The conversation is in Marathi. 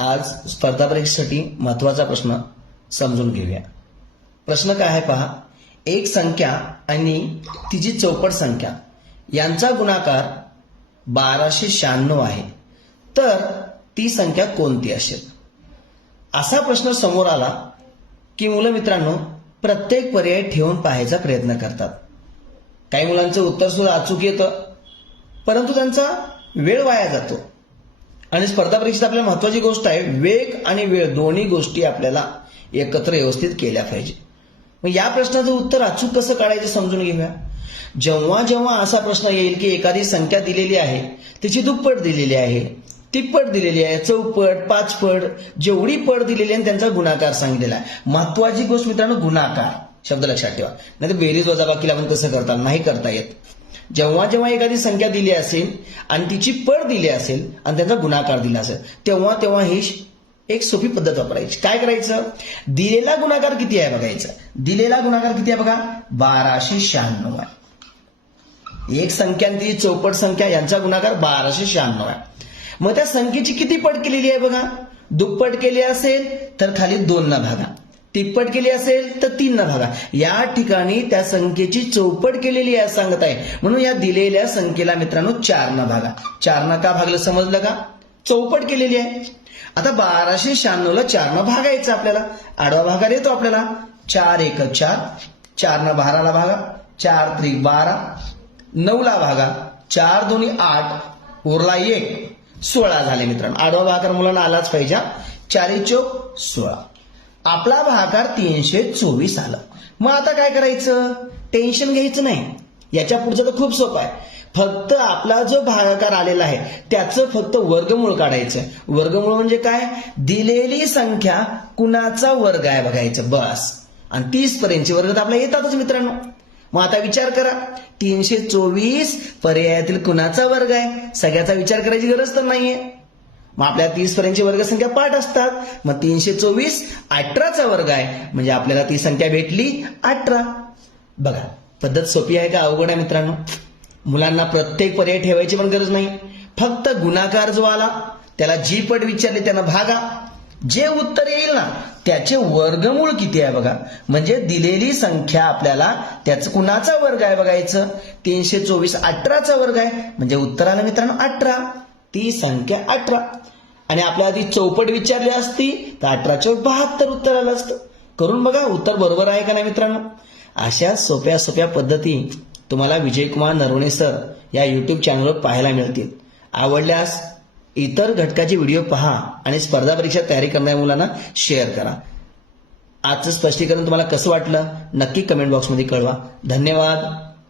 आज स्पर्धा परीक्षेसाठी महत्वाचा प्रश्न समजून घेऊया। प्रश्न काय आहे पहा, एक संख्या आणि तिची चौपट संख्या यांचा गुणाकार 1296 आहे, तर ती संख्या कोणती असेल? असा प्रश्न समोर आला की मुलं मित्रांनो प्रत्येक पर्याय ठेवून पाहायचा प्रयत्न करतात। काही मुलांचं उत्तर सुद्धा अचूक येतं, परंतु त्यांचा वेळ वाया जातो। आणि स्पर्धा परीक्षेत आपल्याला महत्वाची गोष्ट आहे, वेग आणि वेळ दोन्ही गोष्टी आपल्याला एकत्र व्यवस्थित केल्या पाहिजे। मग या प्रश्नाचं उत्तर अचूक कसं काढायचं समजून घेऊया। जेव्हा जेव्हा असा प्रश्न येईल की एखादी संख्या दिलेली आहे, तिची दुप्पट दिलेली आहे, तिप्पट दिलेली आहे, चौपट, पाचपट, जेवढी पट दिलेली आहे त्यांचा गुणाकार सांगितलेला आहे। महत्वाची गोष्ट मित्रांनो गुणाकार शब्द लक्षात ठेवा, नाही तर बेरीज वजाबाकीला आपण कसं करता नाही करता येत। जेव्हा जेव्हा एखादी संख्या दिली असेल आणि तिची पट दिली असेल आणि त्यांचा गुणाकार दिला असेल, तेव्हा तेव्हा ही एक सोपी पद्धत वापरायची। काय करायचं, दिलेला गुणाकार किती आहे बघायचं। दिलेला गुणाकार किती आहे बघा, 1296 आहे। एक संख्या आणि ती चौपट संख्या यांचा गुणाकार 1296 आहे। मग त्या संख्येची किती पट केलेली आहे बघा, दुप्पट केली असेल तर खाली 2 न भागा, तिप्पट केली असेल तर 3 न भागा। या ठिकाणी त्या संख्येची चौपट केलेली आहे सांगत आहे, म्हणून या दिलेल्या संख्येला मित्रांनो 4 न भागा। 4 न का भागलं समजलं का, चौपट केलेली आहे। आता 1296 ला 4 न भागायचं आपल्याला, आडवा भागार येतो आपल्याला, 4 1 4, 4 न 12 ला भागा, 4 3 12, 9 ला भागा, 4 2 8, उरला 1, 16 झाले मित्रांनो। आडवा भागाकार मुलांना आलाच पाहिजे, 4 4 16। आपला भागाकार 324 आला। मग आता काय करायचं, टेन्शन घ्यायचं नाही, याच्या पुढचं तर खूप सोपं आहे। फक्त आपला जो भागाकार आलेला आहे त्याचं फक्त वर्गमूळ काढायचं। वर्गमूळ म्हणजे काय, दिलेली संख्या कुणाचा वर्ग आहे बघायचं बस। आणि 30 पर्यंतचे वर्ग तर आपल्याला येतातच मित्रांनो। मग आता विचार करा, 324 पर्यायातील कुणाचा वर्ग आहे, सगळ्याचा विचार करायची गरज तर नाहीये। मग आपल्या 30 पर्यंतची वर्गसंख्या 5 असतात, मग 324 18चा वर्ग आहे, म्हणजे आपल्याला ती संख्या भेटली 18। बघा पद्धत सोपी आहे का अवघड आहे मित्रांनो? मुलांना प्रत्येक पर्याय ठेवायची पण गरज नाही, फक्त गुणाकार जो आला त्याला जी पट विचारली त्यांना भागा, जे उत्तर येईल ना त्याचे वर्गमूळ किती आहे बघा, म्हणजे दिलेली संख्या आपल्याला त्याचं कुणाचा वर्ग आहे बघायचं। 324 18चा वर्ग आहे, म्हणजे उत्तर आलं मित्रांनो 18, ती संख्या 18। आणि आपल्याला ती चौपट विचारली असती तर 18 × 72 उत्तर आलं असतं। करून बघा उत्तर बरोबर आहे का नाही मित्रांनो। अशा सोप्या सोप्या पद्धती तुम्हाला विजयकुमार नरवणे सर या YouTube चॅनलवर पाहायला मिळतील। आवडल्यास इतर घटकाचे व्हिडिओ पहा आणि स्पर्धा परीक्षा तयारी करणाऱ्या मुलांना शेअर करा। आजचं स्पष्टीकरण तुम्हाला कसं वाटलं नक्की कमेंट बॉक्समध्ये कळवा। धन्यवाद।